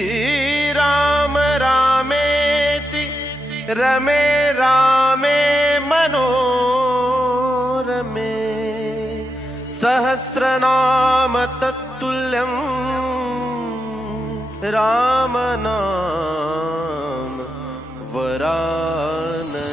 श्रीराम रामेति रमे रामे मनोरमे सहस्रनाम तत्तुल्यं रामनाम वरानने।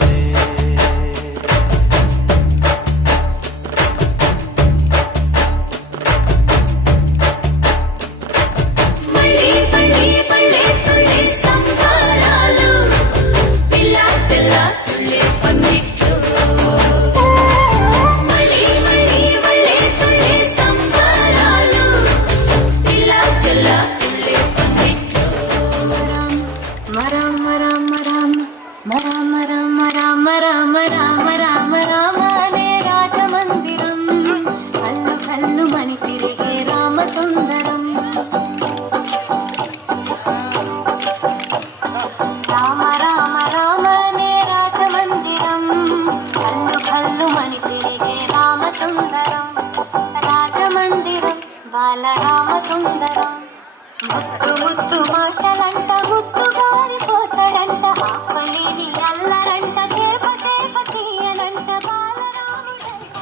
ముత్తు ముత్తు మాటలంట ముత్తు గారిపోతాడంట ఆపలేని అల్లరంట చేప చేప తీయనంట బాలరాముడంట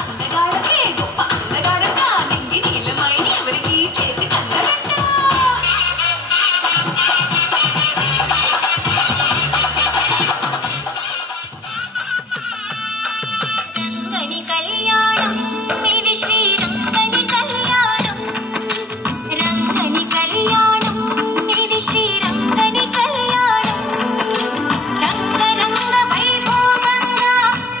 అందగాడకే గొప్ప అందగాడంట నింగి నీలమైన ఎవరికి చేతి కందడంట రంగని కళ్యాణం ఇది శ్రీరంగని కళ్యాణం రంగని కళ్యాణం ఇది శ్రీరంగని కళ్యాణం రంగరంగ వైభోగంగా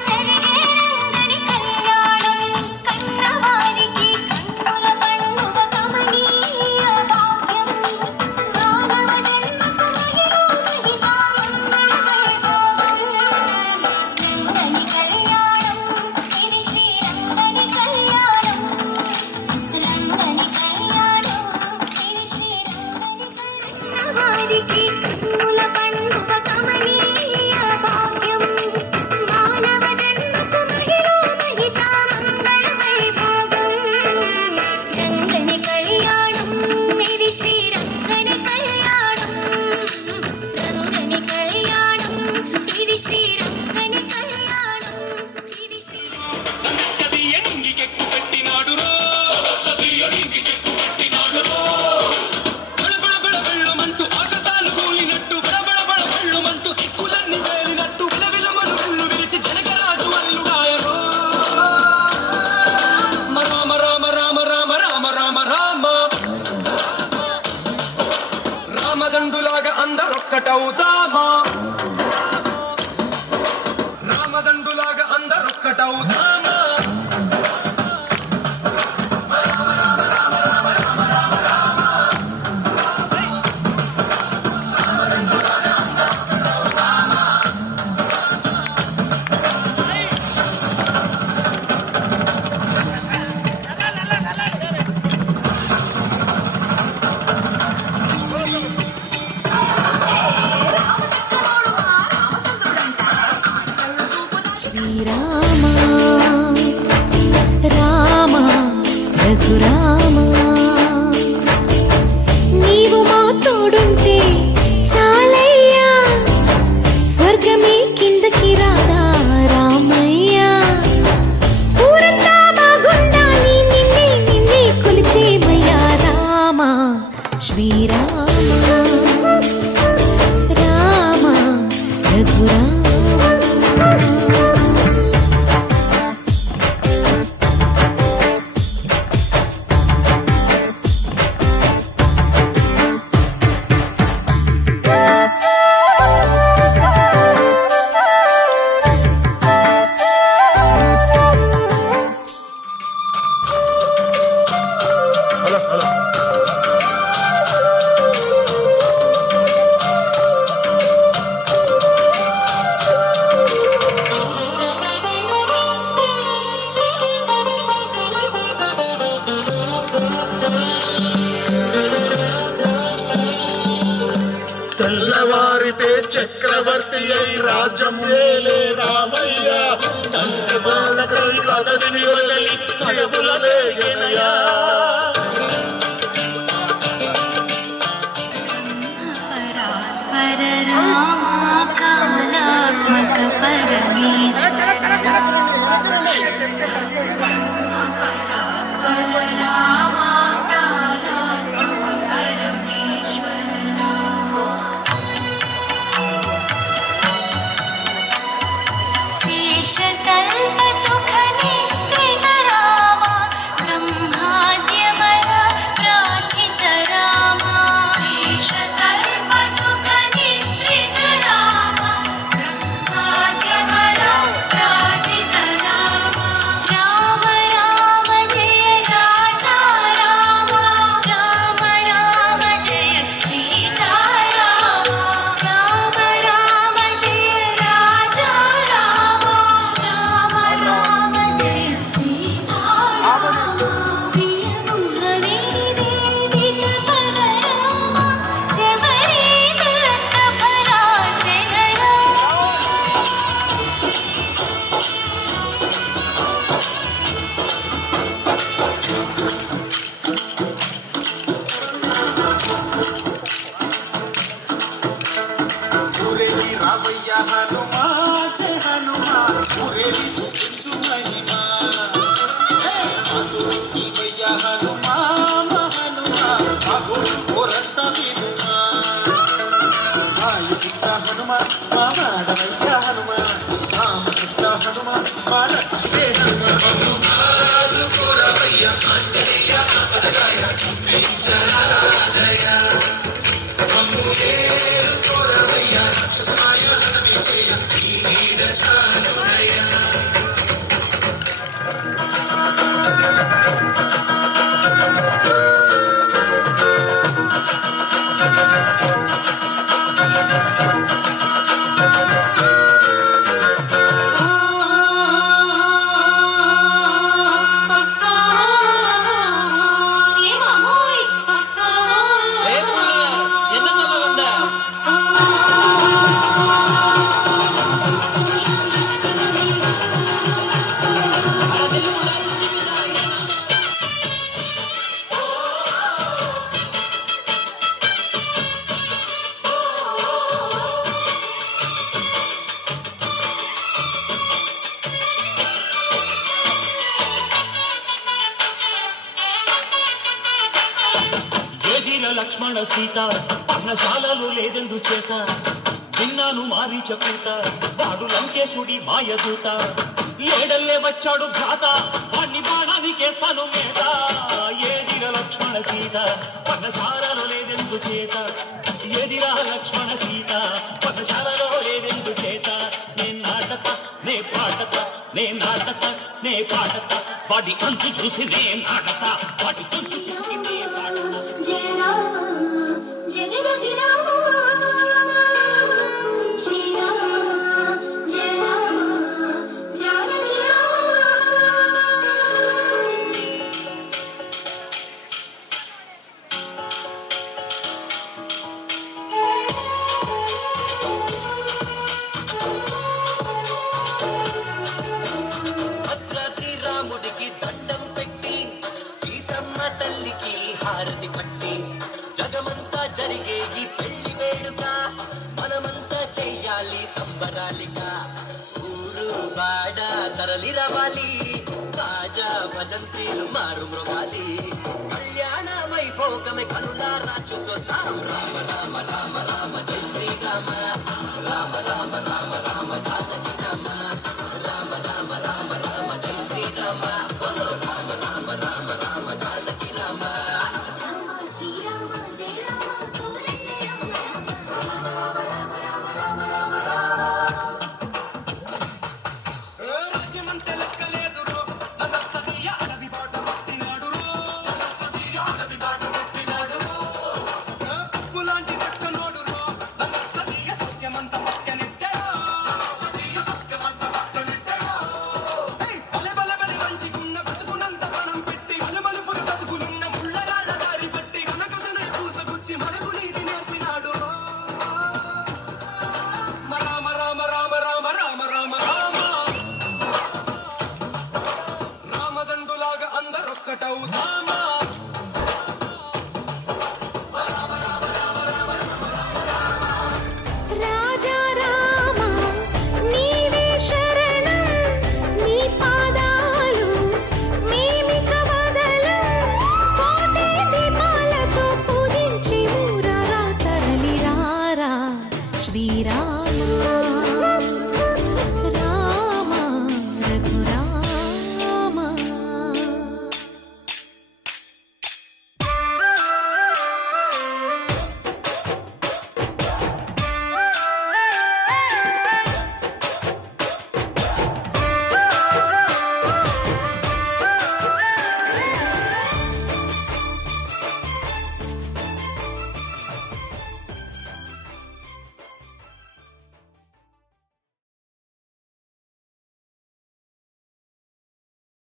జరిగే రంగని కళ్యాణం కన్నవారికి కన్నుల పండుగ కమనీయ భాగ్యం మానవ జన్మకు మహిళా మహితామంగళ వైభోగం రంగని కళ్యాణం ఇది శ్రీరంగని కళ్యాణం రంగని కళ్యాణం ఇది శ్రీరంగని కళ్యాణవారికి కన్నుల పండుగ కమనీయ భాగ్యం మానవ జన్మకు మహిళా మహితామంగళ వైభోగం రంగని కళ్యాణం ఇది శ్రీరంగని కళ్యాణం రంగని కళ్యాణం ఇది శ్రీరంగని కళ్యాణం ఇది శ్రీరంగని సదియ నింగికెక్కు పెట్టినాడురో సదియ నింగికెక్కు పెట్టినాడురో బళబళ బళబళ్ళమంటూ ఆకాశాలు కూలినట్టు బళబళ బళబళ్ళమంటూ దిక్కులన్నీ వేలినట్టు విలవిలమలు వెళ్ళు విరిచి జనగరాజు అల్లుడాయరో రామ రామ రామ రామ రామ రామ రామ రామదండులాగా అందరొక్కటవుతామా రామదండులాగా అందరొక్కటవుతామా శ్రీరామ రామ రఘురామ నీవు మా తోడుంటే చాలయ్యా స్వర్గమే కిందకి రాదా రామయ్యా ఊరంతా బాగుండాలి నిన్నే నిన్నే కొలిచేమయ్యా రామ శ్రీరామ రామ రఘురామ తెల్లవారితే చక్రవర్తి అయి రాజ్యములేలే రామయ్య తండ్రి బాలకై కదడిని వదలి కడబుల వేగనయా హనుమా జయ హనుమా ఊరేగి చూపించు మహిమా నీవయ్య హనుమా మా హనుమా మా గోడు కోరంత వినుమా వాయుపుత్ర హనుమ మా వాడవయ్య హనుమ రామపుత్ర హనుమ మా లక్ష్మీ హనుమ కోరవయ్య ఆంజనేయ ఆపదగాయ என்ன சொல்ல வந்த? లక్ష్మణ సీత పర్ణశాలలు లేదెందు చేత విన్నాను మారీచ పూత వాడు లంకేశుడి మాయదూత ఏడల్లే వచ్చాడు భ్రాత వాణ్ణి బాణానికేస్తాను మేత ఏదిరా లక్ష్మణ సీత పర్ణశాలలో లేదెందు చేత ఏదిరా లక్ష్మణ సీత పర్ణశాలలో లేదెందు చేత నే నాటక నే పాటక నే నాటక నే పాటక వాడి అంతు చూసి నే నాటక వాడి చుట్టూ చూసి నే పాటక జయ రామ జయ రఘు రామ శ్రీరామ జయ రామ జానకి రామ భద్రాద్రి రాముడికి దండం పెట్టి సీతమ్మ తల్లికి హారతి పట్టి జగమంతా జరిగే ఈ పెళ్లి వేడుక మనమంతా చెయ్యాలి సంబరాలిగా ఊరు బాడ తరలి రావాలి రాజా భజంత్రీలు మారు మృగాలి కళ్యాణ వైభోగమే కనులారా చూసొద్దాం రామ రామ రామ రామ జై శ్రీరామ రామ రామ రామ రామ జానకి రామ రామ రామ రామ రామ జై శ్రీరామ బోలో రామ రామ రామ రామ జానకి రామ